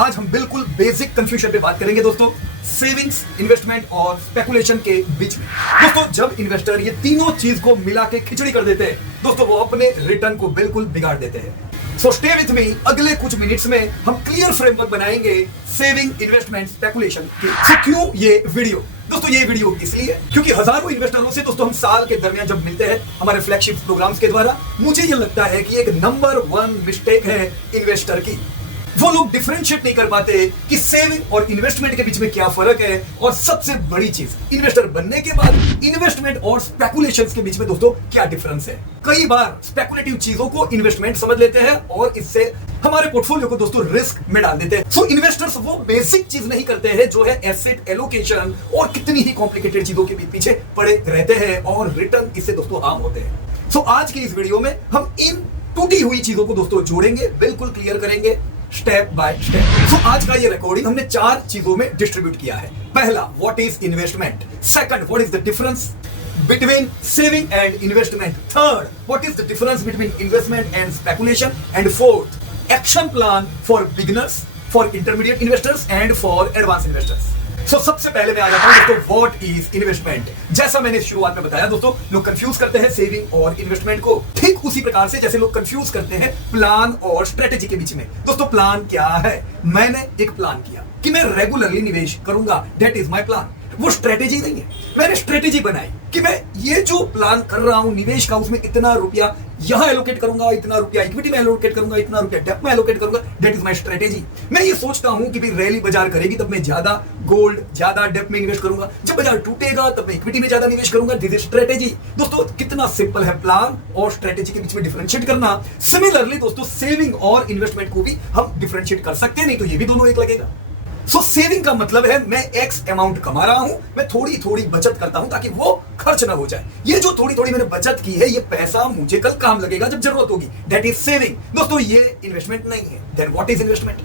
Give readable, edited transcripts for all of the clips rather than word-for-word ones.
आज हम बिल्कुल बेसिक कंफ्यूजन पे बात करेंगे दोस्तों, सेविंग्स, इन्वेस्टमेंट और स्पेकुलेशन के बीच में। दोस्तों जब इन्वेस्टर ये तीनों चीज को मिला के खिचड़ी कर देते हैं दोस्तों, वो अपने रिटर्न को बिल्कुल बिगाड़ देते हैं। सो स्टे विथ मी, अगले कुछ मिनट्स में हम क्लियर फ्रेमवर्क बनाएंगे सेविंग, इन्वेस्टमेंट, स्पेकुलेशन की। सो क्यों ये वीडियो? दोस्तों ये वीडियो इसलिए क्योंकि हजारों इन्वेस्टरों से दोस्तों हम साल के दरमियान जब मिलते हैं हमारे फ्लैगशिप प्रोग्राम्स के द्वारा, मुझे ये लगता है कि एक नंबर 1 मिस्टेक है इन्वेस्टर की। वो लोग डिफरेंशिएट नहीं कर पाते कि सेविंग और इन्वेस्टमेंट के बीच में क्या फर्क है, और सबसे बड़ी चीज, इन्वेस्टर बनने के बाद इन्वेस्टमेंट और स्पेकुलेशंस के बीच में दोस्तों क्या डिफरेंस है। कई बार स्पेकुलेटिव चीजों को इन्वेस्टमेंट समझ लेते हैं और इससे हमारे पोर्टफोलियो को दोस्तों रिस्क में डाल देते हैं। सो इन्वेस्टर्स वो बेसिक चीज नहीं करते हैं जो है एसेट एलोकेशन, और कितनी ही कॉम्प्लिकेटेड चीजों के पीछे पड़े रहते हैं और रिटर्न इससे दोस्तों हार्म होते हैं। सो आज की इस वीडियो में हम इन टूटी हुई चीजों को दोस्तों जोड़ेंगे, बिल्कुल क्लियर करेंगे स्टेप बाय स्टेप। तो आज का ये रिकॉर्डिंग हमने 4 चीजों में डिस्ट्रीब्यूट किया है। पहला, what is investment. Second, what is the difference between saving and investment. Third, what is the difference between investment and speculation? And fourth, action plan for beginners, for intermediate investors and for advanced investors. So सबसे पहले मैं आ जाता हूं दोस्तों, what is investment. जैसा मैंने शुरुआत में बताया दोस्तों, लोग कंफ्यूज करते हैं सेविंग और इन्वेस्टमेंट को, ठीक उसी प्रकार से जैसे लोग कंफ्यूज करते हैं प्लान और स्ट्रेटेजी के बीच में। दोस्तों प्लान क्या है? मैंने एक प्लान किया कि मैं रेगुलरली निवेश करूंगा, दैट इज माई प्लान। वो स्ट्रेटेजी नहीं है, मैंने स्ट्रेटेजी बनाई कि मैं ये जो प्लान कर रहा हूं निवेश का, उसमें इतना रुपया यहां एलोकेट करूंगा, इतना रुपया इक्विटी में एलोकेट करूंगा, इतना रुपया डेट में एलोकेट करूंगा, दैट इज माय स्ट्रेटेजी। मैं ये सोचता हूं कि भाई रैली बाजार करेगी तब मैं ज्यादा गोल्ड, ज्यादा डेट में इन्वेस्ट करूंगा, जब बाजार टूटेगा तब मैं इक्विटी में ज्यादा निवेश करूंगा, दिस इज स्ट्रेटेजी। दोस्तों कितना सिंपल है प्लान और स्ट्रेटेजी के बीच में डिफरेंशिएट करना। सिमिलरली दोस्तों सेविंग और इन्वेस्टमेंट को भी हम डिफरेंशिएट कर सकते हैं, नहीं तो ये भी दोनों एक लगेगा। सो सेविंग का मतलब है मैं एक्स अमाउंट कमा रहा हूं, मैं थोड़ी थोड़ी बचत करता हूं ताकि वो खर्च ना हो जाए। ये जो थोड़ी थोड़ी मैंने बचत की है, ये पैसा मुझे कल काम लगेगा जब जरूरत होगी, दैट इज सेविंग। दोस्तों ये इन्वेस्टमेंट नहीं है। Then what is investment?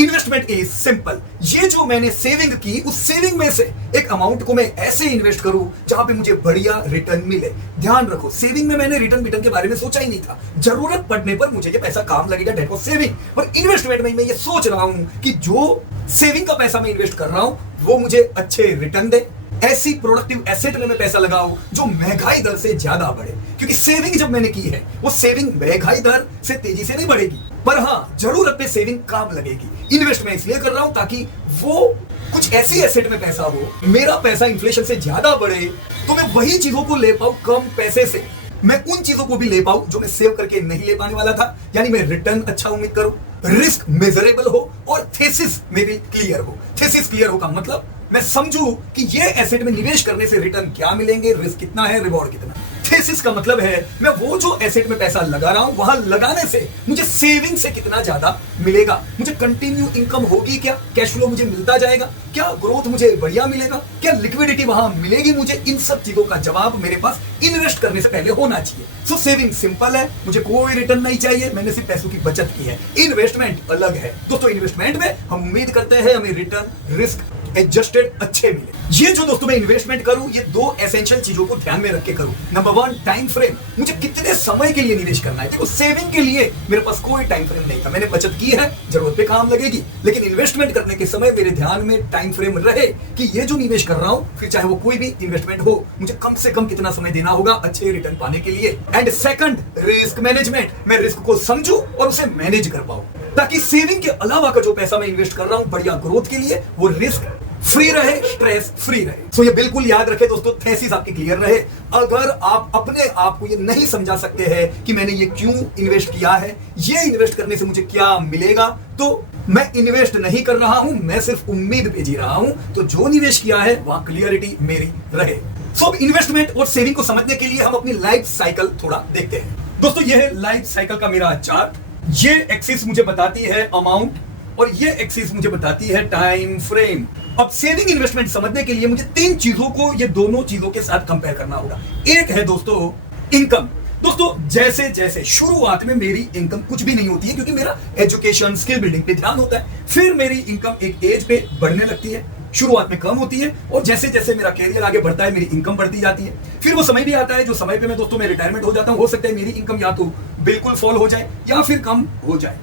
Investment is simple, ये जो मैंने सेविंग की, उस सेविंग में से एक अमाउंट को मैं ऐसे इन्वेस्ट करूं जहां पे मुझे बढ़िया रिटर्न मिले। ध्यान रखो, सेविंग में मैंने रिटर्न के बारे में सोचा ही नहीं था, जरूरत पड़ने पर मुझे ये पैसा काम लगेगा, दैट वाज सेविंग। और इन्वेस्टमेंट में मैं ये सोच रहा हूं कि जो सेविंग का पैसा मैं इन्वेस्ट कर रहा हूं वो मुझे अच्छे रिटर्न दे, ऐसी प्रोडक्टिव एसेट में मैं पैसा लगाऊं जो महंगाई दर से ज्यादा बढ़े। क्योंकि सेविंग जब मैंने की है, वो सेविंग महंगाई दर से तेजी से नहीं बढ़ेगी, पर हाँ जरूरत पे सेविंग काम लगेगी। इन्वेस्ट मैं इसलिए कर रहा हूं ताकि वो कुछ ऐसी एसेट में पैसा हो, मेरा पैसा इन्फ्लेशन से ज्यादा बढ़े तो मैं वही चीजों को ले पाऊं कम पैसे से, मैं उन चीजों को भी ले पाऊं जो मैं सेव करके नहीं ले पाने वाला था। यानी मैं रिटर्न अच्छा उम्मीद करूं, रिस्क मेजरेबल हो और थेसिस में भी क्लियर हो। थेसिस क्लियर हो का मतलब मैं समझूं कि ये एसेट में निवेश करने से रिटर्न क्या मिलेंगे, रिस्क कितना है, रिवॉर्ड कितना। थेसिस का मतलब है मैं वो जो एसेट में पैसा लगा रहा हूं, वहां लगाने से मुझे सेविंग से कितना ज्यादा मिलेगा, मुझे कंटिन्यू इनकम होगी क्या, कैश फ्लो मुझे मिलता जाएगा क्या, ग्रोथ मुझे बढ़िया मिलेगा क्या, लिक्विडिटी वहां मिलेगी मुझे। इन सब चीजों का जवाब मेरे पास इन्वेस्ट करने से पहले होना चाहिए। सो सेविंग सिंपल है, मुझे कोई रिटर्न नहीं चाहिए, मैंने सिर्फ पैसों की बचत की है। इन्वेस्टमेंट अलग है दोस्तों, इन्वेस्टमेंट में हम उम्मीद करते हैं हमें रिटर्न, रिस्क एडजस्टेड अच्छे मिले। ये जो दोस्तों मैं इन्वेस्टमेंट करूं, ये 2 एसेंशियल चीजों को ध्यान में रख के करूं। नंबर 1, टाइम फ्रेम, मुझे कितने समय के लिए निवेश करना है। देखो सेविंग के लिए मेरे पास कोई टाइम फ्रेम नहीं था, मैंने बचत की है, जरूरत पे काम लगेगी। लेकिन इन्वेस्टमेंट करने के समय मेरे ध्यान में टाइम फ्रेम रहे कि ये जो निवेश कर रहा हूं, फिर चाहे वो कोई भी इन्वेस्टमेंट हो, मुझे कम से कम कितना समय देना होगा अच्छे रिटर्न पाने के लिए। एंड सेकंड, रिस्क मैनेजमेंट, मैं रिस्क को समझूं और उसे मैनेज कर पाऊं ताकि सेविंग के अलावा का जो पैसा मैं इन्वेस्ट कर रहा हूं बढ़िया ग्रोथ के लिए, वो रिस्क फ्री रहे, स्ट्रेस फ्री रहे। सो ये बिल्कुल याद रखें दोस्तों, थेसिस आपकी क्लियर रहे। अगर आप अपने आप को ये नहीं समझा सकते हैं कि मैंने ये क्यों इन्वेस्ट किया है, ये इन्वेस्ट करने से मुझे क्या मिलेगा, तो मैं इन्वेस्ट नहीं कर रहा हूं, मैं सिर्फ उम्मीद पे जी रहा हूं। तो जो निवेश किया है वहां क्लियरिटी मेरी रहे। सो इन्वेस्टमेंट और सेविंग को समझने के लिए हम अपनी लाइफ साइकिल थोड़ा देखते हैं। दोस्तों ये है लाइफ साइकिल का मेरा चार्ट। ये एक्सिस मुझे बताती है अमाउंट और ये एक्सिस मुझे बताती है टाइम फ्रेम। अब सेविंग इन्वेस्टमेंट समझने के लिए मुझे 3 चीजों को, ये दोनों चीजों के साथ कंपेयर करना होगा। एक है दोस्तों इनकम। दोस्तों जैसे जैसे शुरुआत में मेरी इनकम कुछ भी नहीं होती है क्योंकि मेरा एजुकेशन, स्किल बिल्डिंग पे ध्यान होता है, फिर मेरी इनकम एक एज पे बढ़ने लगती है, शुरुआत में कम होती है और जैसे जैसे मेरा कैरियर आगे बढ़ता है मेरी इनकम बढ़ती जाती है। फिर वो समय भी आता है जो समय पे मैं दोस्तों मैं रिटायरमेंट हो जाता हूं, हो सकता है मेरी इनकम या तो बिल्कुल फॉल हो जाए या फिर कम हो जाए।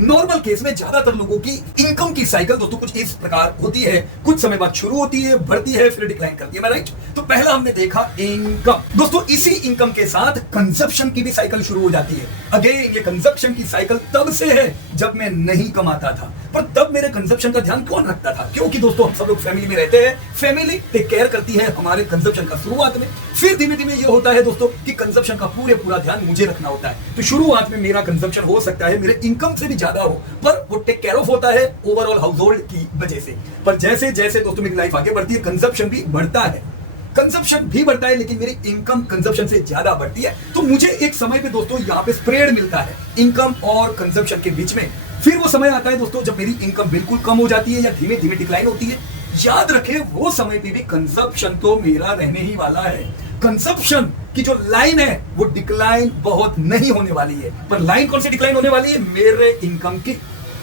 नॉर्मल केस में ज्यादातर लोगों की इनकम की साइकिल दोस्तों कुछ इस प्रकार होती है, कुछ समय बाद शुरू होती है, बढ़ती है, फिर डिक्लाइन करती है, राइट। तो पहला हमने देखा इनकम। दोस्तों इसी इनकम के साथ कंजप्शन की भी साइकिल शुरू हो जाती है। अगेन ये कंजप्शन की साइकिल तब से है जब मैं नहीं कमाता था, पर तब मेरे कंजप्शन का ध्यान कौन रखता था? क्योंकि दोस्तों हम सब लोग फैमिली में रहते हैं, फैमिली टेक केयर करती है हमारे कंजप्शन का शुरुआत में, फिर धीमे धीमे ये होता है दोस्तों कि कंजप्शन का पूरा ध्यान मुझे रखना होता है। तो शुरुआत में मेरा कंजप्शन हो सकता है मेरे इनकम से भी ज्यादा हो, पर वो टेक केयर ऑफ होता है ओवरऑल हाउस होल्ड की वजह से। पर जैसे जैसे दोस्तों मेरी लाइफ आगे बढ़ती है, कंजप्शन भी बढ़ता है, कंजप्शन भी बढ़ता है, लेकिन मेरी इनकम कंजप्शन से ज्यादा बढ़ती है। तो मुझे एक समय पे दोस्तों यहाँ पे स्प्रेड मिलता है इनकम और कंजप्शन के बीच में। फिर वो समय आता है दोस्तों जब मेरी इनकम बिल्कुल कम हो जाती है या धीमे धीमे डिक्लाइन होती है। याद रखें वो समय पे भी कंजप्शन तो मेरा रहने ही वाला है। कंजप्शन की जो लाइन है वो डिक्लाइन बहुत नहीं होने वाली है, पर लाइन कौन सी डिक्लाइन होने वाली है? मेरे इनकम की।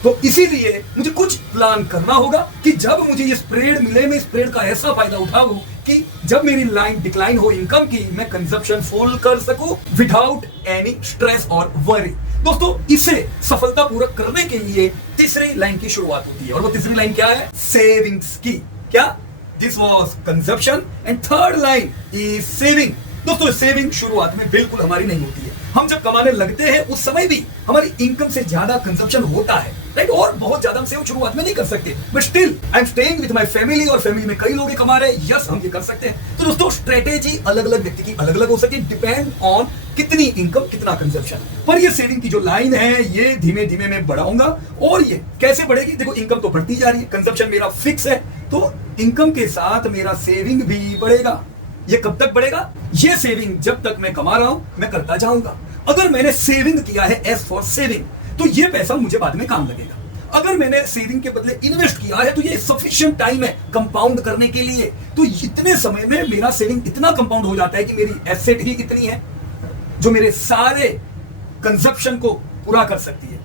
तो इसीलिए मुझे कुछ प्लान करना होगा कि जब मुझे ये स्प्रेड मिले, मैं स्प्रेड का ऐसा फायदा उठाऊं कि जब मेरी लाइन डिक्लाइन हो इनकम की, मैं कंजप्शन फुल कर सकूं विदाउट एनी स्ट्रेस और वरी। दोस्तों इसे सफलतापूर्वक करने के लिए तीसरी लाइन की शुरुआत होती है, और वो तीसरी लाइन क्या है? सेविंग्स की। क्या? This was consumption and third line is saving. दोस्तों सेविंग शुरुआत में बिल्कुल हमारी नहीं होती है। हम जब कमाने लगते हैं उस समय भी हमारी इनकम से ज्यादा कंजप्शन होता है, राइट। और बहुत ज्यादा हम सेव शुरुआत में नहीं कर सकते, but still I am staying with my family, और फैमिली में कई लोग कमा रहे हैं, यस हम ये कर सकते हैं। तो दोस्तों स्ट्रेटेजी अलग अलग व्यक्ति की अलग अलग हो सकती है, डिपेंड ऑन कितनी इनकम कितना कंजप्शन। पर ये सेविंग की जो लाइन है ये धीमे धीमे मैं बढ़ाऊंगा। और ये कैसे बढ़ेगी? देखो इनकम तो बढ़ती जा रही है, कंजप्शन मेरा फिक्स है, तो इनकम के साथ मेरा सेविंग भी बढ़ेगा। ये कब तक बढ़ेगा? ये सेविंग जब तक मैं कमा रहा हूं मैं करता जाऊंगा। अगर मैंने सेविंग किया है एज फॉर सेविंग, तो ये पैसा मुझे बाद में काम लगेगा। अगर मैंने सेविंग के बदले इन्वेस्ट किया है तो ये सफिशिएंट टाइम है कंपाउंड करने के लिए। तो इतने समय में मेरा सेविंग इतना कंपाउंड हो जाता है कि मेरी एसेट ही इतनी है जो मेरे सारे कंजप्शन को पूरा कर सकती है।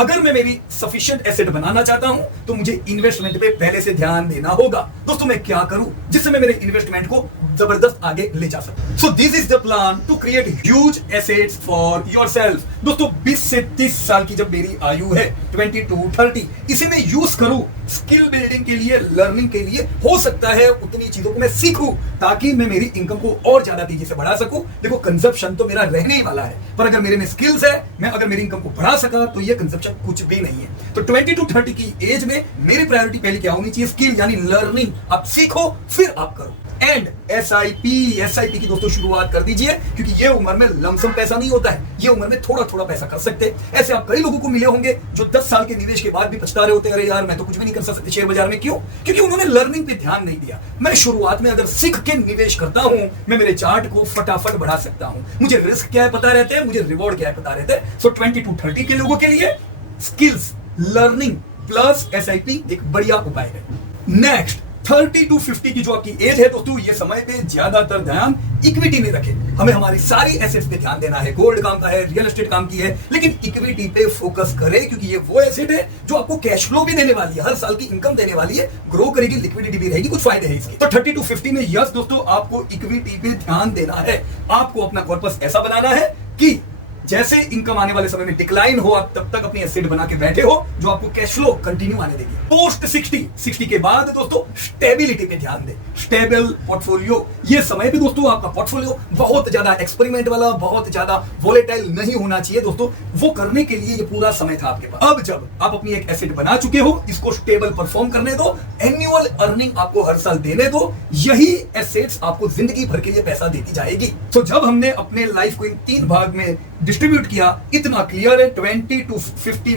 अगर मैं मेरी सफिशिएंट एसेट बनाना चाहता हूं तो मुझे इन्वेस्टमेंट पे पहले से ध्यान देना होगा। दोस्तों मैं क्या करूं जिससे मैं मेरे इन्वेस्टमेंट को जबरदस्त आगे ले जा सकूं? So this is the plan to create huge assets for yourself. दोस्तों 20 से 30 साल की जब मेरी आयु है 20 to 30, इसे मैं यूज करूं स्किल बिल्डिंग के लिए, लर्निंग के लिए। हो सकता है उतनी चीजों को मैं सीखूं ताकि मैं मेरी इनकम को और ज्यादा तेजी से बढ़ा सकूं। देखो कंजप्शन तो मेरा रहने ही वाला है, पर अगर मेरे में स्किल्स है, मैं अगर मेरी इनकम को बढ़ा सका तो ये कंजप्शन कुछ भी नहीं है। तो 20 to 30 की एज में मेरी प्रायोरिटी पहले क्या होनी चाहिए? स्किल यानी लर्निंग। आप सीखो फिर आप करो। एंड एसआईपी की दोस्तों शुरुआत कर दीजिए, क्योंकि ये उम्र में लमसम पैसा नहीं होता है, ये उम्र में थोड़ा थोड़ा पैसा कर सकते हैं। ऐसे आप कई लोगों को मिले होंगे जो 10 साल के निवेश के बाद भी पछता रहे होते हैं, अरे यार मैं तो कुछ भी नहीं कर सकते शेयर बाजार में। क्यों? क्योंकि उन्होंने लर्निंग पे ध्यान नहीं दिया। मैं शुरुआत में अगर सीख के निवेश करता हूं, मैं मेरे चार्ट को फटाफट बढ़ा सकता हूं। मुझे रिस्क क्या है पता रहता है, मुझे रिवॉर्ड क्या है पता रहता है। सो 20 to 30 के लोगों के लिए स्किल्स, लर्निंग प्लस एसआईपी एक बढ़िया उपाय है। नेक्स्ट 30 to 50 की जो आपकी एज है दोस्तों, ये समय पे ज्यादातर ध्यान इक्विटी में रखें। हमें हमारी सारी एसेट्स पे ध्यान देना है, गोल्ड काम का है, रियल एस्टेट काम की है, लेकिन इक्विटी पे फोकस करें, क्योंकि ये वो एसेट है जो आपको कैश फ्लो भी देने वाली है, हर साल की इनकम देने वाली है, ग्रो करेगी, लिक्विडिटी भी रहेगी, कुछ फायदे हैं इसके। तो 30 to 50 में यस दोस्तों आपको इक्विटी पे ध्यान देना है। आपको अपना कॉर्पस ऐसा बनाना है कि जैसे इनकम आने वाले समय में डिक्लाइन हो, आप तब तक अपनी एसेट बना के बैठे हो जो आपको कैश फ्लो कंटिन्यू आने देगी। पोस्ट 60 के बाद दोस्तों स्टेबिलिटी पे ध्यान दें, स्टेबल पोर्टफोलियो। ये समय पे दोस्तों आपका पोर्टफोलियो बहुत ज्यादा एक्सपेरिमेंट वाला, बहुत ज्यादा वोलेटाइल नहीं होना चाहिए दोस्तों। वो करने के लिए ये पूरा समय था आपके पास। अब जब आप अपनी एक एसेट बना चुके हो, इसको स्टेबल परफॉर्म करने दो, एनुअल अर्निंग आपको हर साल देने दो, यही एसेट्स आपको जिंदगी भर के लिए पैसा देती जाएगी। तो जब हमने अपने लाइफ को इन 3 भाग में डिस्ट्रीब्यूट किया, इतना क्लियर है। 20 to 50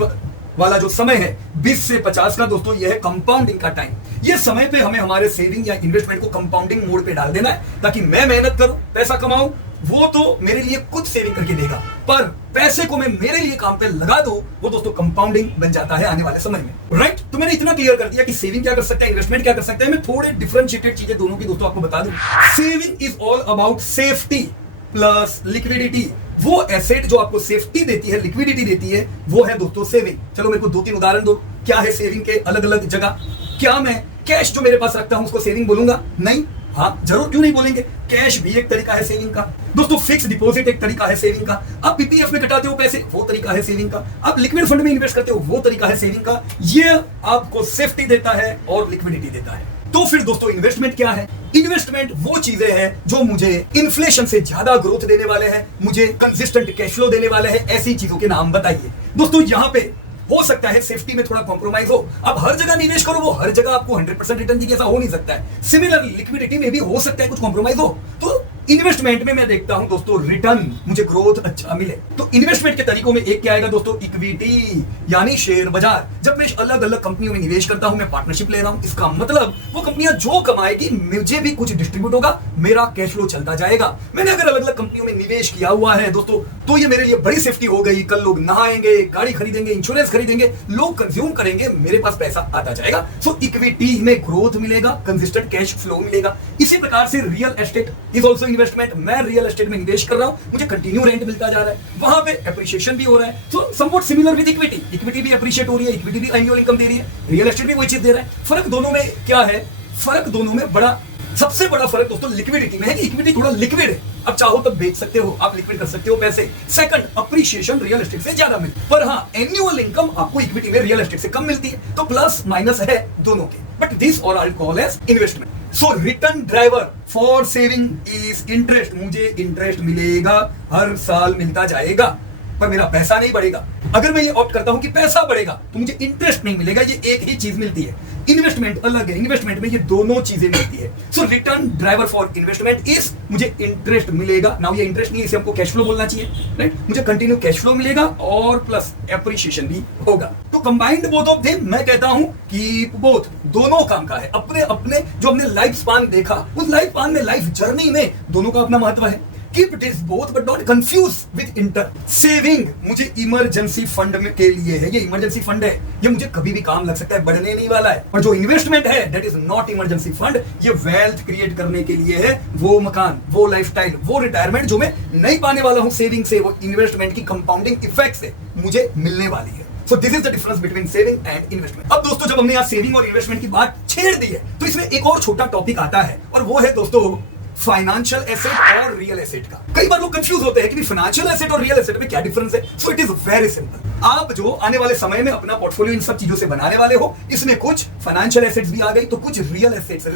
वाला जो समय है 20 से 50 का दोस्तों, यह है कंपाउंडिंग का टाइम। ये समय पे हमें हमारे सेविंग या इन्वेस्टमेंट को कंपाउंडिंग मोड पे डाल देना है, ताकि मैं मेहनत करूं, पैसा कमाऊं, वो तो मेरे लिए कुछ सेविंग करके देगा, पर पैसे को मैं मेरे लिए काम पे लगा दूं, वो दोस्तों कंपाउंडिंग बन जाता है आने वाले समय में, राइट। तो मैंने इतना क्लियर कर दिया कि सेविंग क्या कर सकते हैं, इन्वेस्टमेंट क्या कर सकते हैं। मैं थोड़े डिफरेंशिएटेड चीजें दोनों की दोस्तों आपको बता दूं। Saving is all about safety plus liquidity. वो एसेट जो आपको सेफ्टी देती है, लिक्विडिटी देती है, वो है दोस्तों सेविंग। चलो मेरे को 2-3 उदाहरण दो, क्या है सेविंग के अलग अलग जगह। क्या मैं कैश जो मेरे पास रखता हूं उसको सेविंग बोलूंगा? नहीं। हाँ जरूर, क्यों नहीं बोलेंगे। कैश भी एक तरीका है सेविंग का दोस्तों, फिक्स डिपॉजिट एक तरीका है सेविंग का, आप पीपीएफ में कटाते हो पैसे वो तरीका है सेविंग का, आप लिक्विड फंड में इन्वेस्ट करते हो वो तरीका है सेविंग का। ये आपको सेफ्टी देता है और लिक्विडिटी देता है। तो फिर दोस्तों इन्वेस्टमेंट क्या है? इन्वेस्टमेंट वो चीजें हैं जो मुझे इन्फ्लेशन से ज्यादा ग्रोथ देने वाले हैं, मुझे कंसिस्टेंट कैश फ्लो देने वाले हैं। ऐसी चीजों के नाम बताइए दोस्तों। यहाँ पे हो सकता है सेफ्टी में थोड़ा कॉम्प्रोमाइज हो, आप हर जगह निवेश करो, वो हर जगह आपको 100% रिटर्न की, ऐसा हो नहीं सकता है। सिमिलर लिक्विडिटी में भी हो सकता है कुछ कॉम्प्रोमाइज हो। तो इन्वेस्टमेंट में मैं देखता हूं दोस्तों रिटर्न, मुझे ग्रोथ अच्छा मिले। तो इन्वेस्टमेंट के तरीकों में एक क्या आएगा दोस्तों? इक्विटी, यानी शेयर बाजार। जब मैं अलग अलग कंपनियों में निवेश करता हूं, मैं पार्टनरशिप ले रहा हूं, इसका मतलब वो कंपनियां जो कमाएगी मुझे भी कुछ डिस्ट्रीब्यूट होगा, मेरा कैश फ्लो चलता जाएगा। मैंने अगर अलग अलग कंपनियों में निवेश किया हुआ है दोस्तों, तो ये मेरे लिए बड़ी सेफ्टी हो गई। कल लोग नहाएंगे, गाड़ी खरीदेंगे, इंश्योरेंस खरीदेंगे, लोग कंज्यूम करेंगे, मेरे पास पैसा आता जाएगा। सो इक्विटी में ग्रोथ मिलेगा, कंसिस्टेंट कैश फ्लो मिलेगा। इसी प्रकार से real estate is also investment. मैं रियल एस्टेट में निवेश कर रहा हूं, मुझे कंटिन्यू रेंट मिलता जा रहा है, वहां पे एप्रिसिएशन भी हो रहा है। So somewhat similar with equity, equity भी एप्रिशिएट हो रही है, इक्विटी भी एनुअल इनकम दे रही है, रियल एस्टेट भी वही चीज दे रहा है। फर्क दोनों में क्या है? फर्क दोनों में सबसे बड़ा फर्क दोस्तों लिक्विडिटी में है कि इक्विटी थोड़ा लिक्विड है, अब चाहो तब बेच सकते हो, आप लिक्विड कर सकते हो पैसे। सेकंड, अप्रिशिएशन रियल एस्टेट से ज्यादा मिलती है, पर हाँ एनुअल इनकम आपको इक्विटी में रियल एस्टेट से कम मिलती है। तो प्लस माइनस है दोनों के, बट दिस और I call as investment. So return driver for saving is interest. मुझे इंटरेस्ट मिलेगा, हर साल मिलता जाएगा, पर मेरा पैसा नहीं बढ़ेगा। अगर मैं ये ऑप्ट करता हूं कि पैसा बढ़ेगा तो मुझे इंटरेस्ट नहीं मिलेगा, ये एक ही चीज मिलती है। इन्वेस्टमेंट अलग है, इन्वेस्टमेंट में ये दोनों चीजें मिलती है। So return driver for investment is मुझे इंटरेस्ट मिलेगा। नाउ ये इंटरेस्ट नहीं है, इसे हमको कैश फ्लो बोलना चाहिए, राइट? मुझे कंटिन्यू कैश फ्लो मिलेगा और प्लस एप्रिशिएशन भी होगा। तो कंबाइंड बोथ ऑफ देम, मैं कहता हूं कि बोथ दोनों काम का है। अपने अपने जो हमने लाइफ स्पान देखा, उस लाइफ स्पान में, लाइफ जर्नी में दोनों का अपना महत्व है। Keep it is both but not confuse with inter. Saving मुझे इमरजेंसी फंड में के लिए है, ये इमरजेंसी फंड है, ये मुझे कभी भी काम लग सकता है, बढ़ने नहीं वाला है। और जो इन्वेस्टमेंट है that is not emergency fund, ये वेल्थ क्रिएट करने के लिए है। वो मकान, वो लाइफस्टाइल, वो रिटायरमेंट जो मैं नहीं पाने वाला हूं सेविंग से, वो इन्वेस्टमेंट की कंपाउंडिंग इफेक्ट से मुझे मिलने वाली है। So this is the difference between saving and investment. अब दोस्तों जब हमने यहाँ सेविंग और इन्वेस्टमेंट की बात छेड़ दी है, तो इसमें एक और छोटा टॉपिक आता है, और वो है दोस्तों फाइनेंशियल एसेट और रियल एसेट का। कई बार लोग कंफ्यूज होते हैं कि फाइनेंशियल एसेट और रियल एसेट में क्या डिफरेंस है। So it is very simple. आप जो आने वाले समय में अपना पोर्टफोलियो इन सब चीजों से बनाने वाले हो, इसमें कुछ फाइनेंशियल एसेट्स भी आ गई, तो कुछ रियल एसेट्स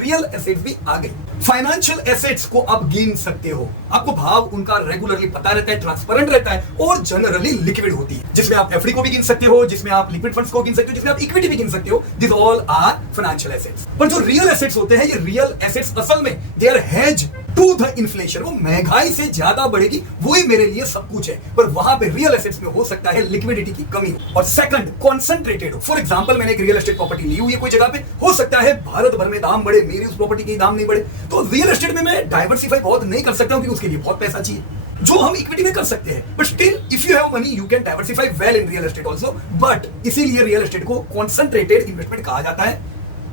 भी आ गई। फाइनेंशियल एसेट्स को आप गिन सकते हो, आपको भाव उनका रेगुलरली पता रहता है, ट्रांसपेरेंट रहता है, और जनरली लिक्विड होती है, जिसमें आप एफडी को भी गिन सकते हो, जिसमें आप लिक्विड फंड्स को गिन सकते हो, जिसमें आप इक्विटी भी गिन सकते हो। This all are financial assets. पर जो रियल एसेट्स होते हैं, ये रियल एसेट्स असल में they are hedge to the inflation. वो महंगाई से ज्यादा बढ़ेगी, वही मेरे लिए सब कुछ है। पर वहां पे रियल एसेट्स में हो सकता है लिक्विडिटी की कमी, और सेकंड कॉन्सेंट्रेटेड हो। फॉर एग्जांपल मैंने एक रियल एस्टेट प्रॉपर्टी ली हुई है कोई जगह पे, हो सकता है भारत भर में दाम बढ़े, मेरी उस प्रॉपर्टी के दाम नहीं बढ़े। तो रियल एस्टेट में मैं डाइवर्सिफाई बहुत नहीं कर सकता हूं, क्योंकि उसके लिए बहुत पैसा चाहिए, जो हम इक्विटी में कर सकते हैं। But still if you have money you can diversify well in real estate also. But इसीलिए रियल एस्टेट को कॉन्सेंट्रेटेड इन्वेस्टमेंट कहा जाता है।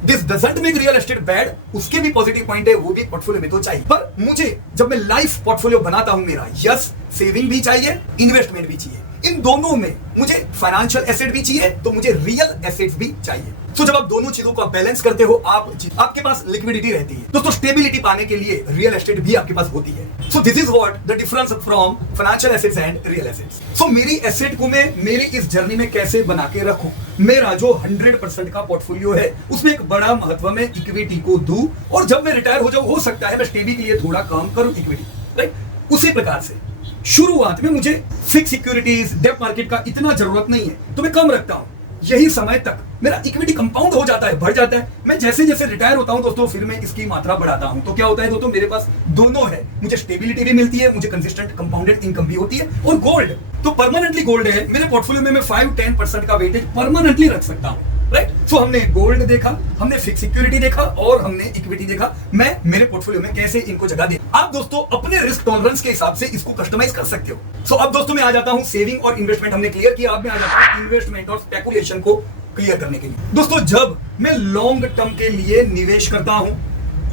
This doesn't make real estate bad, उसके भी पॉजिटिव पॉइंट है, वो भी पोर्टफोलियो में तो चाहिए। पर मुझे जब मैं लाइफ पोर्टफोलियो बनाता हूं मेरा, यस सेविंग भी चाहिए, इन्वेस्टमेंट भी चाहिए, इन दोनों में मुझे फाइनेंशियल एसेट भी चाहिए, तो मुझे रियल एसेट्स भी चाहिए। तो जब आप दोनों चीजों को बैलेंस करते हो, आपके पास लिक्विडिटी रहती है दोस्तों। स्टेबिलिटी पाने के लिए रियल एस्टेट भी आपके पास होती है। So this is what the difference from financial assets and real assets. So मेरी एसेट को मैं मेरी इस जर्नी में कैसे बना के रखूं, मेरा जो 100% का पोर्टफोलियो है उसमें एक बड़ा महत्व मैं इक्विटी को दूं, और जब मैं रिटायर हो जाऊं, हो सकता है मैं स्टेबी के लिए थोड़ा काम करूं इक्विटी, राइट? उसी प्रकार से शुरुआत में मुझे फिक्स सिक्योरिटीज, डेब्ट मार्केट का इतना जरूरत नहीं है, तो मैं कम रखता हूं। यही समय तक मेरा इक्विटी कंपाउंड हो जाता है, बढ़ जाता है। मैं जैसे जैसे रिटायर होता हूं दोस्तों, फिर मैं इसकी मात्रा बढ़ाता हूं। तो क्या होता है दोस्तों, मेरे पास दोनों है, मुझे स्टेबिलिटी भी मिलती है, मुझे कंसिस्टेंट कंपाउंडेड इनकम भी होती है। और गोल्ड तो परमानेंटली गोल्ड है मेरे पोर्टफोलियो में, मैं 5-10% का वेटेज परमानेंटली रख सकता हूं, राइट? सो हमने गोल्ड देखा, हमने फिक्स सिक्योरिटी देखा, और हमने इक्विटी देखा। मैं मेरे पोर्टफोलियो में कैसे इनको जगह दे, आप दोस्तों अपने रिस्क टॉलरेंस के हिसाब से इसको कस्टमाइज कर सकते हो। सो अब दोस्तों मैं आ जाता हूं सेविंग और इन्वेस्टमेंट हमने क्लियर किया, अब मैं आ जाता हूं इन्वेस्टमेंट और स्पेकुलेशन को क्लियर करने के लिए। दोस्तों जब मैं लॉन्ग टर्म के लिए निवेश करता हूं,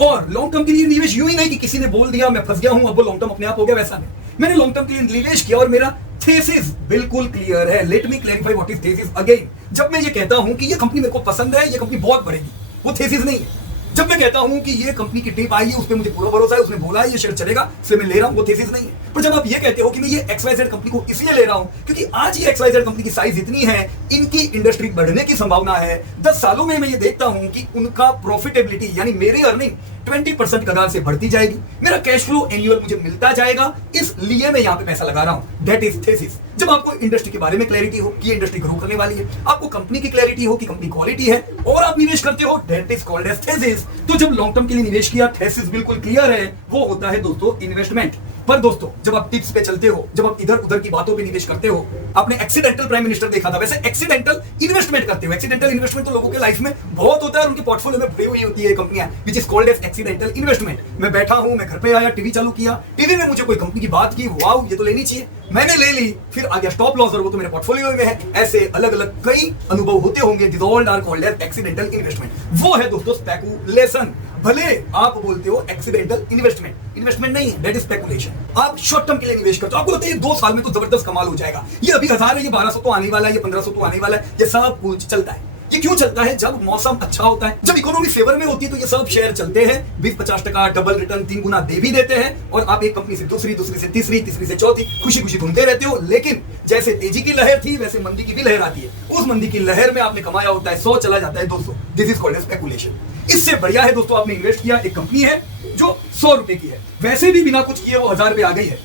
और लॉन्ग टर्म के लिए निवेश यूं ही नहीं कि किसी ने बोल दिया मैं फंस गया हूं, अब वो लॉन्ग टर्म अपने आप हो गया, वैसा नहीं। मैंने लॉन्ग टर्म के लिए निवेश किया और मेरा थीसिस बिल्कुल क्लियर है। Let me clarify what is thesis again. जब मैं ये कहता हूं कि ये कंपनी मेरे को पसंद है, ये कंपनी बहुत बढ़ेगी, वो थीसिस नहीं है। जब मैं कहता हूं कि ये कंपनी की टिप आई है, उस पर मुझे पूरा भरोसा है, उसने बोला है ये शेयर चलेगा, इसलिए मैं ले रहा हूं, वो थीसिस नहीं है। पर जब आप ये कहते हो कि मैं ये XYZ कंपनी को इसलिए ले रहा हूं क्योंकि आज ये XYZ कंपनी की साइज इतनी है, इनकी इंडस्ट्री बढ़ने की संभावना है, 10 सालों में मैं ये देखता हूं कि उनका प्रॉफिटेबिलिटी यानी मेरी अर्निंग 20% कगार से बढ़ती जाएगी, मेरा कैश फ्लो एनुअल मुझे मिलता जाएगा, इसलिए मैं यहां पे पैसा लगा रहा हूं। That is thesis. जब आपको इंडस्ट्री के बारे में क्लैरिटी हो कि इंडस्ट्री ग्रो करने वाली है, आपको कंपनी की क्लैरिटी हो कि कंपनी क्वालिटी है और आप निवेश करते हो, that is called as thesis. तो जब लॉन्ग टर्म के लिए निवेश किया, थीसिस बिल्कुल क्लियर है, वो होता है दोस्तों इन्वेस्टमेंट। पर दोस्तों जब आप टिप्स पे चलते हो, जब आप इधर उधर की बातों पे निवेश करते हो, आपने एक्सीडेंटल प्राइम मिनिस्टर देखा था, वैसे एक्सीडेंटल इन्वेस्टमेंट करते हो। एक्सीडेंटल इन्वेस्टमेंट तो लोगों के लाइफ में बहुत होता है और उनके पोर्टफोलियो में भरी हुई होती है कंपनियां, which is called as accidental investment. मैं बैठा हूं, मैं घर पे आया, टीवी चालू किया, टीवी में मुझे कोई कंपनी की बात की, वाओ ये तो लेनी चाहिए, मैंने ले ली, फिर आ गया स्टॉप लॉस और वो तो मेरे पोर्टफोलियो में है। ऐसे अलग अलग कई अनुभव होते होंगे, this all are called as accidental investment. वो है दोस्तों स्पेकुलेशन। भले आप बोलते हो एक्सीडेंटल इन्वेस्टमेंट, इन्वेस्टमेंट नहीं है, दैट इज स्पेकुलेशन। आप शॉर्ट टर्म के लिए निवेश करते हो, आपको लगता है 2 साल में तो जबरदस्त कमाल हो जाएगा, ये अभी 1000 है, ये 1200 तो आने वाला है, ये 1500 तो आने वाला है, ये सब कुछ चलता है। ये क्यों चलता है? जब मौसम अच्छा होता है, जब इकोनॉमी फेवर में होती है, तो ये सब शेयर चलते हैं, 20-50% डबल रिटर्न 3 गुना दे भी देते हैं, और आप एक कंपनी से दूसरी, दूसरी से तीसरी, तीसरी से चौथी खुशी खुशी घूमते रहते हो। लेकिन जैसे तेजी की लहर थी, वैसे मंदी की भी लहर आती है। उस मंदी की लहर में आपने कमाया होता है 100, चला जाता है 200। This is called speculation. इससे बढ़िया है दोस्तों, आपने इन्वेस्ट किया, एक कंपनी है जो 100 रुपए की है, वैसे भी बिना कुछ किए वो 1000 रुपए आ गई है।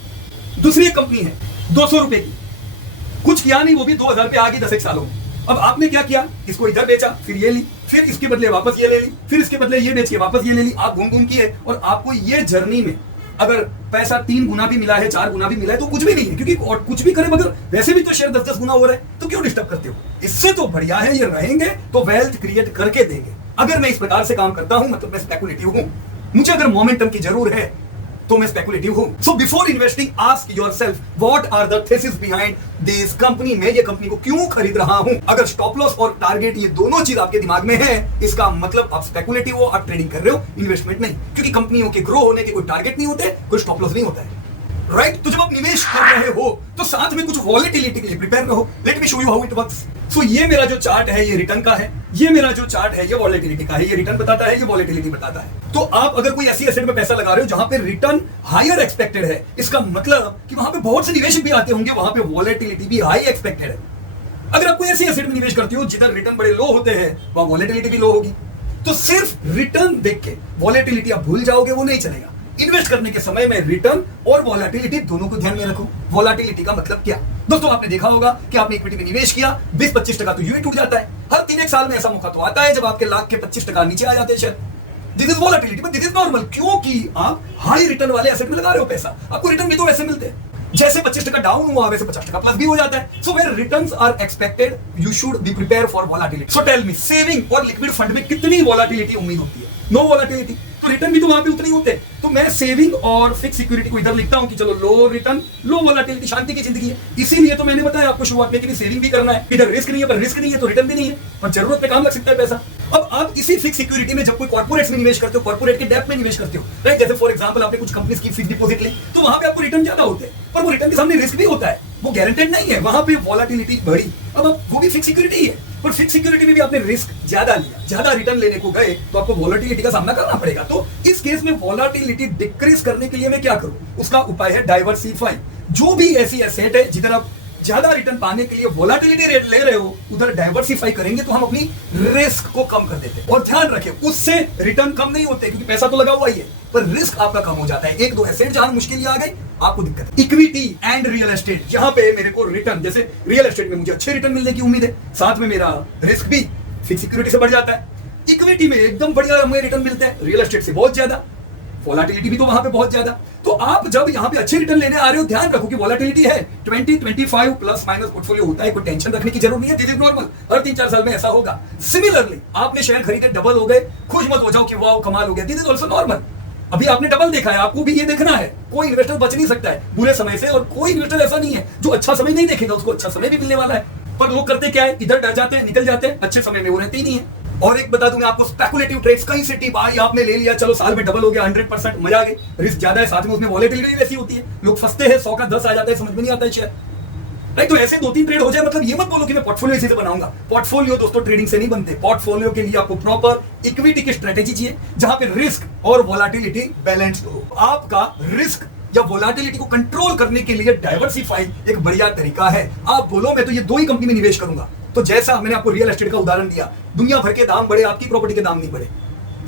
दूसरी एक कंपनी है 200 रुपए की, कुछ किया नहीं, वो भी 2000 रुपए आ गई 10 सालों में। अब आपने क्या किया, इसको इधर बेचा, फिर ये ली, फिर इसके बदले वापस ये ले ली, फिर इसके बदले ये बेच के वापस ये ले ली। आप घूम घूम किए और आपको ये जर्नी में अगर पैसा 3 गुना भी मिला है, 4 गुना भी मिला है, तो कुछ भी नहीं है, क्योंकि और कुछ भी करे मगर वैसे भी तो शेयर 10-10 गुना हो रहा है, तो क्यों डिस्टर्ब करते हो? इससे तो बढ़िया है ये रहेंगे तो वेल्थ क्रिएट करके देंगे। अगर मैं इस प्रकार से काम करता हूं मतलब मैं स्पेकुलेटिव हूं, मुझे अगर मोमेंटम की जरूर है तो मैं स्पेकुलेटिव हूं। So before investing ask yourself what are the thesis behind this company. मैं ये कंपनी को क्यों खरीद रहा हूं? अगर स्टॉप लॉस और टारगेट ये दोनों चीज आपके दिमाग में है, इसका मतलब आप स्पेकुलेटिव हो, आप ट्रेडिंग कर रहे हो, इन्वेस्टमेंट नहीं। क्योंकि कंपनियों के ग्रो होने के कोई टारगेट नहीं होते, कोई स्टॉप लॉस नहीं होता है, राइट? तो जब आप निवेश कर रहे हो तो साथ में कुछ वॉलेटिलिटी के लिए प्रिपेयर रहो। Let me show you how it works. So ये मेरा जो चार्ट है ये रिटर्न का है, ये मेरा जो चार्ट है ये वॉलेटिलिटी का है, ये रिटर्न बताता है, ये वॉलेटिलिटी बताता है। तो आप अगर कोई ऐसी एसेट में पैसा लगा रहे हो जहां पे रिटर्न हायर एक्सपेक्टेड है, इसका मतलब कि वहां पे बहुत से निवेशक भी आते होंगे, वहां पे वॉलेटिलिटी भी हाई एक्सपेक्टेड है। अगर आप कोई ऐसी एसेट में निवेश करते हो जिधर रिटर्न बड़े लो होते हैं, वहां वॉलेटिलिटी भी लो होगी। तो सिर्फ रिटर्न देख के वॉलेटिलिटी आप भूल जाओगे, वो नहीं चलेगा। इन्वेस्ट करने के समय में रिटर्न और वॉलेटिलिटी दोनों को ध्यान में रखो। वॉलेटिलिटी का मतलब क्या? दोस्तों आपने देखा होगा कि आपने इक्विटी में निवेश किया, 20-25% तो यूं ही टूट जाता है। हर 3-1 साल में ऐसा मौका तो आता है जब आपके लाख के 25% नीचे आ जाते हैं share. This is volatility, but this is normal, क्योंकि आप हाई रिटर्न वाले एसेट में लगा रहे हो पैसा, आपको रिटर्न भी तो वैसे मिलते हैं। जैसे 25% डाउन हुआ वैसे 50% प्लस भी हो जाता है। So where returns are expected you should be prepare for volatility. So tell me, saving और लिक्विड फंड में कितनी वॉलेटिलिटी उम्मीद होती है? No volatility. तो रिटर्न भी तो वहां पे उतने ही होते हैं। तो मैं सेविंग और फिक्स सिक्योरिटी को इधर लिखता हूं कि चलो लो रिटर्न, लो वॉलेटिलिटी, शांति की जिंदगी है। इसीलिए तो मैंने बताया आपको शुरुआत में कि सेविंग भी करना है, इधर रिस्क नहीं है, पर रिस्क नहीं है तो रिटर्न भी नहीं है, और जरूरत पे काम लग सकता है पैसा। अब आप इसी फिक्स सिक्योरिटी में जब कोई कॉर्पोरेट्स में निवेश करते हो, कॉर्पोरेट के डेब्ट में निवेश करते हो, राइट? जैसे फॉर एग्जांपल आपने कुछ कंपनीज की फिक्स डिपॉजिट ली, तो वहां पे आपको रिटर्न ज्यादा होते हैं, पर वो रिटर्न के सामने रिस्क भी होता है, वो गारंटेड नहीं है, वहां पे वॉलेटिलिटी बढ़ी। अब वो भी फिक्स सिक्योरिटी है, पर फिक्स सिक्योरिटी में भी आपने रिस्क ज्यादा लिया, ज्यादा रिटर्न लेने को गए तो आपको वॉलेटिलिटी का सामना करना पड़ेगा। तो इस केस में वॉलेटिलिटी डिक्रीज करने के लिए मैं क्या करूं? उसका उपाय है डाइवर्सिफाई। जो भी ऐसी एसेट है जिधर आप ज्यादा रिटर्न पाने के लिए वोलेटिलिटी रेट ले रहे हो, उधर डाइवर्सिफाई करेंगे तो हम अपनी रिस्क को कम कर देते हैं। और ध्यान रखें, उससे रिटर्न कम नहीं होते क्योंकि पैसा तो लगा हुआ ही है, पर रिस्क आपका कम हो जाता है। 1-2 एसेट जहां मुश्किल आ गई, आपको दिक्कत। इक्विटी एंड रियल एस्टेट, यहां पे मेरे को रिटर्न, जैसे रियल एस्टेट में मुझे अच्छे रिटर्न मिलने की उम्मीद है, साथ में मेरा रिस्क भी फिक्स सिक्योरिटी से बढ़ जाता है। इक्विटी में एकदम बढ़िया हमें रिटर्न मिलते हैं, रियल एस्टेट से बहुत ज्यादा, वोलेटिलिटी भी तो वहां पे बहुत ज्यादा। तो आप जब यहां पे अच्छे रिटर्न लेने आ रहे हो, ध्यान रखो कि वोलेटिलिटी है 20-25 प्लस माइनस पोर्टफोलियो होता है, कोई टेंशन रखने की जरूरत नहीं है, दिस इज नॉर्मल, हर 3-4 साल में ऐसा होगा। सिमिलरली आपने शेयर खरीदे, डबल हो गए, खुश मत हो जाओ कि वाह कमाल हो गया, दिस इज आल्सो नॉर्मल। अभी आपने डबल देखा है, आपको भी ये देखना है। कोई इन्वेस्टर बच नहीं सकता है बुरे समय से, और कोई इन्वेस्टर ऐसा नहीं है जो अच्छा समय नहीं देखेगा, उसको अच्छा समय भी मिलने वाला है। पर लोग करते क्या है, इधर डर जाते हैं, निकल जाते हैं, अच्छे समय में वो रहते ही नहीं है। और एक बता दूं मैं आपको, स्पेकुलेटिव ट्रेड्स कहीं से टिप आई, आपने ले लिया, चलो साल में डबल हो गया, 100% मजा आ गई, रिस्क ज्यादा है, साथ में उसमें वॉलेटिलिटी वैसी होती है, लोग फंसते हैं, 100 का 10 आ जाता है, समझ में नहीं आता है शेयर। राइट। तो ऐसे 2-3 ट्रेड हो जाए, मतलब ये मत बोलो कि मैं पोर्टफोलियो इसी से बनाऊंगा। पोर्टफोलियो दोस्तों ट्रेडिंग से नहीं बनते। पोर्टफोलियो के लिए आपको प्रॉपर इक्विटी की स्ट्रेटेजी चाहिए, जहां पे रिस्क और वोलेटिलिटी बैलेंस्ड हो। आपका रिस्क या वोलेटिलिटी को कंट्रोल करने के लिए डाइवर्सिफाई एक बढ़िया तरीका है। आप बोलो मैं तो ये 2 ही कंपनी में निवेश करूंगा, तो जैसा मैंने आपको रियल एस्टेट का उदाहरण दिया, दुनिया भर के दाम बढ़े, आपकी प्रॉपर्टी के दाम नहीं बढ़े।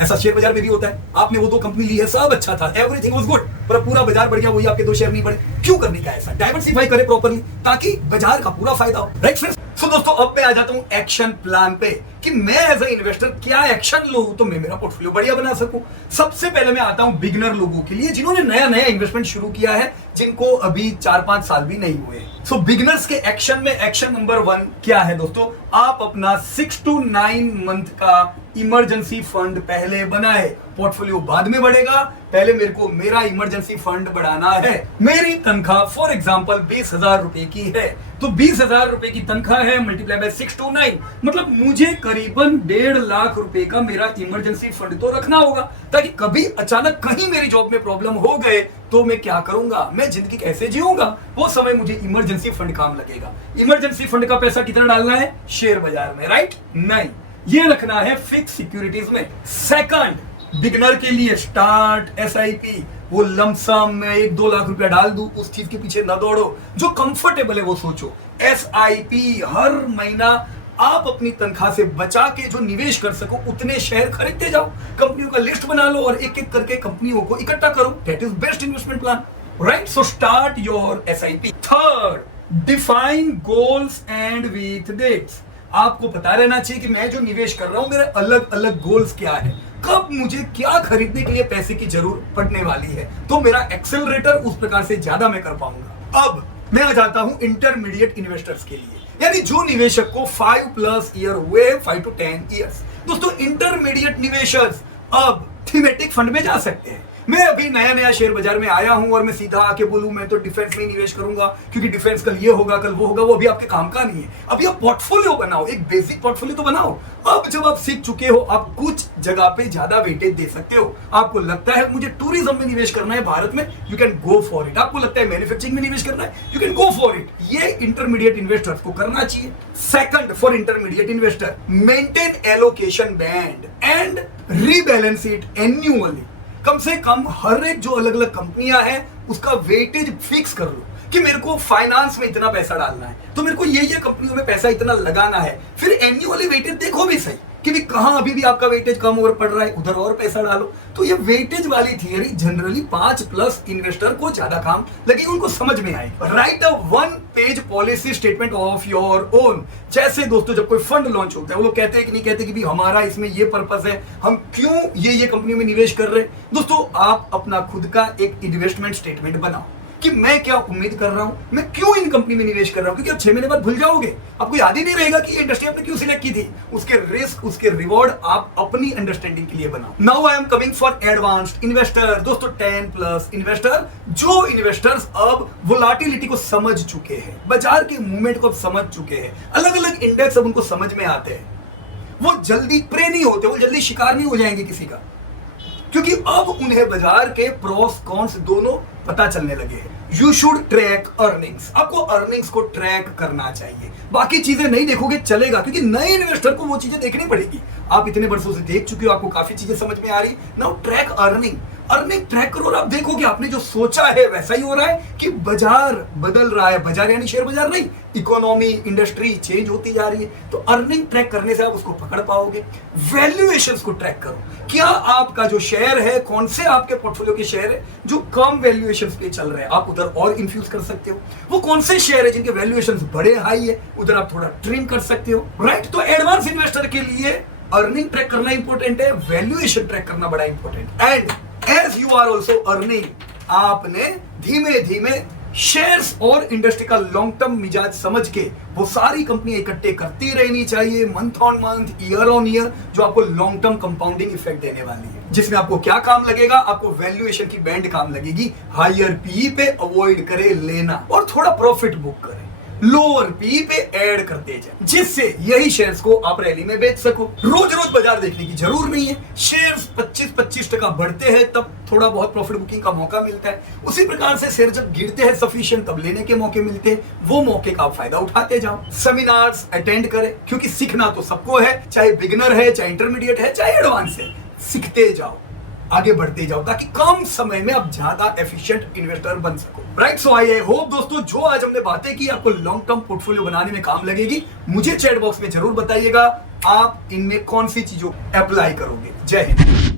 ऐसा शेयर बाजार में भी होता है। आपने वो 2 कंपनी ली है, सब अच्छा था, एवरीथिंग वाज गुड, पर पूरा बाजार बढ़ गया, वही आपके 2 शेयर नहीं बढ़े। क्यों करने का ऐसा? डाइवर्सिफाई करें प्रॉपर्ली, ताकि बाजार का पूरा फायदा हो। Right friends. सो दोस्तों, अब मैं आ जाता हूं एक्शन प्लान पे कि मैं एज ए इन्वेस्टर क्या एक्शन लूं तो मैं मेरा पोर्टफोलियो बढ़िया बना सकूं। सबसे पहले मैं आता हूं बिगिनर लोगों के लिए, जिन्होंने नया नया इन्वेस्टमेंट शुरू किया है, जिनको अभी 4-5 साल भी नहीं हुए। सो बिगिनर्स के एक्शन में एक्शन नंबर 1 क्या है दोस्तों? आप अपना 6 to 9 मंथ का इमरजेंसी फंड पहले बनाए। पोर्टफोलियो बाद में बढ़ेगा, पहले मेरे को मेरा इमरजेंसी फंड बढ़ाना है। मेरी तनख्वाह फॉर एग्जांपल 20,000 रुपए की है, तो 20,000 रुपए की तनख्वाह है, मल्टीप्लाई बाय 6 to 9, मतलब मुझे करीबन 1.5 लाख रुपए का मेरा इमरजेंसी फंड तो रखना होगा, ताकि कभी अचानक कहीं मेरी जॉब में प्रॉब्लम हो गए तो मैं क्या करूंगा, मैं जिंदगी कैसे जीऊंगा, वो समय मुझे इमरजेंसी फंड काम लगेगा। इमरजेंसी फंड का पैसा कितना डालना है? शेयर बाजार में, राइट? नहीं, ये रखना है फिक्स सिक्योरिटीज में। सेकंड, बिगिनर के लिए स्टार्ट एसआईपी, वो लमसम में 1-2 लाख रुपया डाल दूं, उस चीज के पीछे न दौड़ो, जो कंफर्टेबल है वो सोचो। एसआईपी हर महीना आप अपनी तनख्वाह से बचा के जो निवेश कर सको उतने शेयर खरीदते जाओ। कंपनियों का लिस्ट बना लो और एक एक करके कंपनियों को इकट्ठा करो। That is best investment plan, right? So start your SIP. Third, define goals and with dates. आपको पता रहना चाहिए कि मैं जो निवेश कर रहा हूं, मेरे अलग अलग गोल्स क्या है, कब मुझे क्या खरीदने के लिए पैसे की जरूरत पड़ने वाली है, तो मेरा एक्सेलरेटर उस प्रकार से ज्यादा मैं कर पाऊंगा। अब मैं आ जाता हूं इंटरमीडिएट इन्वेस्टर्स के लिए, यानी जो निवेशक को 5+ ईयर हुए, 5 to 10 ईयर्स। दोस्तों, इंटरमीडिएट निवेशक अब थीमेटिक फंड में जा सकते हैं। मैं अभी नया नया शेयर बाजार में आया हूं और मैं सीधा आके बोलूं मैं तो डिफेंस में निवेश करूंगा क्योंकि डिफेंस कल ये होगा कल वो होगा, वो अभी आपके काम का नहीं है। अभी आप पोर्टफोलियो बनाओ, एक बेसिक पोर्टफोलियो तो बनाओ। अब जब आप सीख चुके हो, आप कुछ जगह पे ज्यादा वेटेज दे सकते हो। आपको लगता है मुझे टूरिज्म में निवेश करना है भारत में, you can go for it. आपको लगता है मैन्युफैक्चरिंग में निवेश करना है, you can go for it. ये इंटरमीडिएट इन्वेस्टर्स को करना चाहिए। Second, for intermediate investor, maintain allocation band and rebalance it annually. कम से कम हर एक जो अलग अलग कंपनियां हैं उसका वेटेज फिक्स कर लो कि मेरे को फाइनेंस में इतना पैसा डालना है, तो मेरे को ये कंपनियों में पैसा इतना लगाना है। फिर एनुअली वेटेज देखो भी सही कि भी कहां अभी भी आपका वेटेज कम ओवर पड़ रहा है, उधर और पैसा डालो। तो ये वेटेज वाली थियरी जनरली 5+ इन्वेस्टर को ज्यादा काम लगेगी, उनको समझ में आए। Right a 1 page policy statement of your own. जैसे दोस्तों जब कोई फंड लॉन्च होता है, वो लोग कहते हैं कि नहीं कहते कि भी हमारा इसमें ये पर्पस है, हम क्यों ये कंपनी में निवेश कर रहे हैं। दोस्तों, आप अपना खुद का एक इन्वेस्टमेंट स्टेटमेंट बनाओ कि मैं क्या उम्मीद कर रहा हूं, मैं क्यों इन कंपनी में निवेश कर रहा हूं, क्योंकि आप 6 महीने बाद भूल जाओगे, आपको याद ही नहीं रहेगा कि इंडस्ट्री आपने क्यों सिलेक्ट की थी। उसके रिस्क, उसके रिवॉर्ड आप अपनी अंडरस्टैंडिंग के लिए बनाओ। Now I am coming for advanced investor. दोस्तों, 10+ इन्वेस्टर, जो इन्वेस्टर्स अब वोलेटिलिटी को समझ चुके हैं, बाजार के मूवमेंट को समझ चुके हैं, अलग अलग इंडेक्स अब उनको समझ में आते हैं, वो जल्दी प्रे नहीं होते, वो जल्दी शिकार नहीं हो जाएंगे किसी का, क्योंकि अब उन्हें बाजार के प्रोस कॉन्स दोनों पता चलने लगे हैं। You should track earnings. आपको अर्निंग्स को ट्रैक करना चाहिए, बाकी चीजें नहीं देखोगे चलेगा, क्योंकि नए इन्वेस्टर को वो चीजें देखनी पड़ेगी। आप इतने वर्षों से देख चुके हो, आपको काफी चीजें समझ में आ रही। नाउ ट्रैक अर्निंग ट्रैक करो और आप देखोगे आपने जो सोचा है वैसा ही हो रहा है कि बाजार बदल रहा है। बाजार यानी शेयर बाजार नहीं, इकोनॉमी, इंडस्ट्री चेंज होती जा रही है। तो अर्निंग ट्रैक करने से आप उसको पकड़ पाओगे। वैल्यूएशंस को ट्रैक करो, क्या आपका जो शेयर है, कौन से आपके पोर्टफोलियो के शेयर है जो कम वैल्यूएशंस पे चल रहे हैं, आप उधर और इन्फ्यूज कर सकते हो। वो कौन से शेयर है जिनके वैल्यूएशंस बड़े हाई है, उधर आप थोड़ा ट्रिम कर सकते हो। राइट? तो एडवांस इन्वेस्टर के लिए अर्निंग ट्रैक करना इंपॉर्टेंट है, वैल्यूएशन ट्रैक करना बड़ा important. And as you are also earning, आपने धीमे धीमे शेयर्स और इंडस्ट्री का लॉन्ग टर्म मिजाज समझ के वो सारी कंपनियां इकट्ठे करती रहनी चाहिए, month on month, year on year, जो आपको लॉन्ग टर्म कंपाउंडिंग इफेक्ट देने वाली है। जिसमें आपको क्या काम लगेगा, आपको वैल्यूएशन की बैंड काम लगेगी। हायर पीई पे अवॉइड करे लेना और थोड़ा प्रॉफिट बुक करे। लोअर पी पे ऐड करते जाए, जिससे यही शेयर्स को आप रैली में बेच सको। रोज रोज बाजार देखने की जरूर नहीं है। शेयर्स 25-25% बढ़ते हैं तब थोड़ा बहुत प्रॉफिट बुकिंग का मौका मिलता है। उसी प्रकार से शेयर जब गिरते हैं सफिशिएंट तब लेने के मौके मिलते हैं। वो मौके का आप फायदा उठाते जाओ। सेमिनार्स अटेंड करें, क्योंकि सीखना तो सबको है, चाहे बिगिनर है, चाहे इंटरमीडिएट है, चाहे एडवांस है। सीखते जाओ, आगे बढ़ते जाओ, ताकि कम समय में आप ज्यादा एफिशिएंट इन्वेस्टर बन सको। राइट, सो आई होप दोस्तों जो आज हमने बातें की आपको लॉन्ग टर्म पोर्टफोलियो बनाने में काम लगेगी। मुझे चैट बॉक्स में जरूर बताइएगा आप इनमें कौन सी चीजों अप्लाई करोगे। जय हिंद।